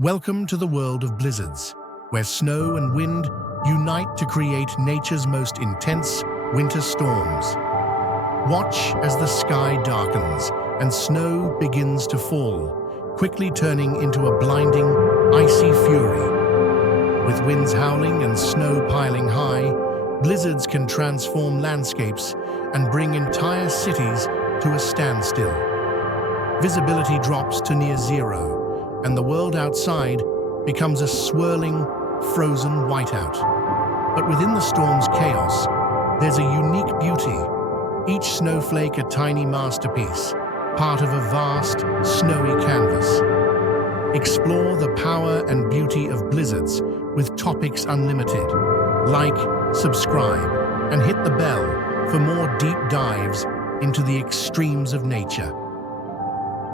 Welcome to the world of blizzards, where snow and wind unite to create nature's most intense winter storms. Watch as the sky darkens and snow begins to fall, quickly turning into a blinding, icy fury. With winds howling and snow piling high, blizzards can transform landscapes and bring entire cities to a standstill. Visibility drops to near zero, and the world outside becomes a swirling, frozen whiteout. But within the storm's chaos, there's a unique beauty, each snowflake a tiny masterpiece, part of a vast, snowy canvas. Explore the power and beauty of blizzards with Topics Unlimited. Like, subscribe, and hit the bell for more deep dives into the extremes of nature.